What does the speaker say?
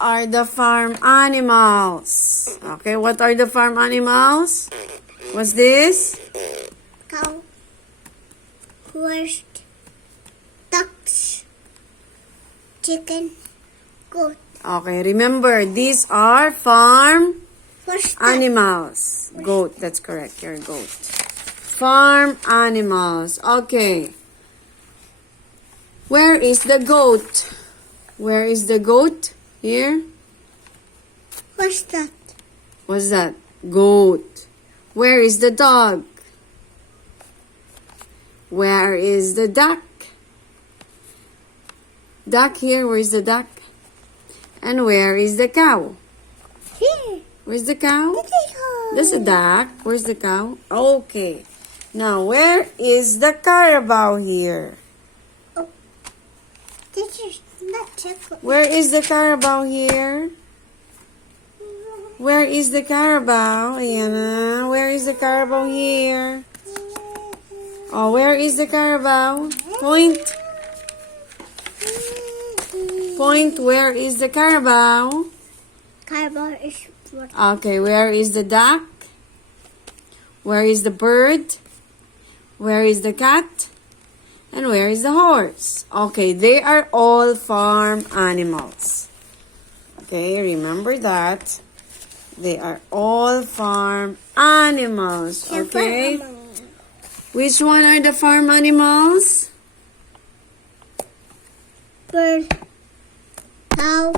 are the farm animals? Okay, what are the farm animals? What's this? Cow, horse, ducks, chicken, goat. Okay, remember, these are farm Horse, duck. animals. Goat, that's correct. You're a goat. Farm animals. Okay. Where is the goat? Where is the goat? Here? What's that? What's that? Goat. Where is the dog? Where is the duck? Duck here. Where is the duck? And where is the cow? Here. Where's the cow? Potato. There's a duck. Where's the cow? Okay. Now, where is the carabao here? This is not chocolate. Where is the carabao here? Where is the carabao, Ayanna? Where is the carabao here? Oh, where is the carabao? Point. Point, where is the carabao? Carabao is what? Okay, where is the duck? Where is the bird? Where is the cat? And where is the horse? Okay, they are all farm animals. Okay, remember that. They are all farm animals. Okay? Which one are the farm animals? Bird, cow,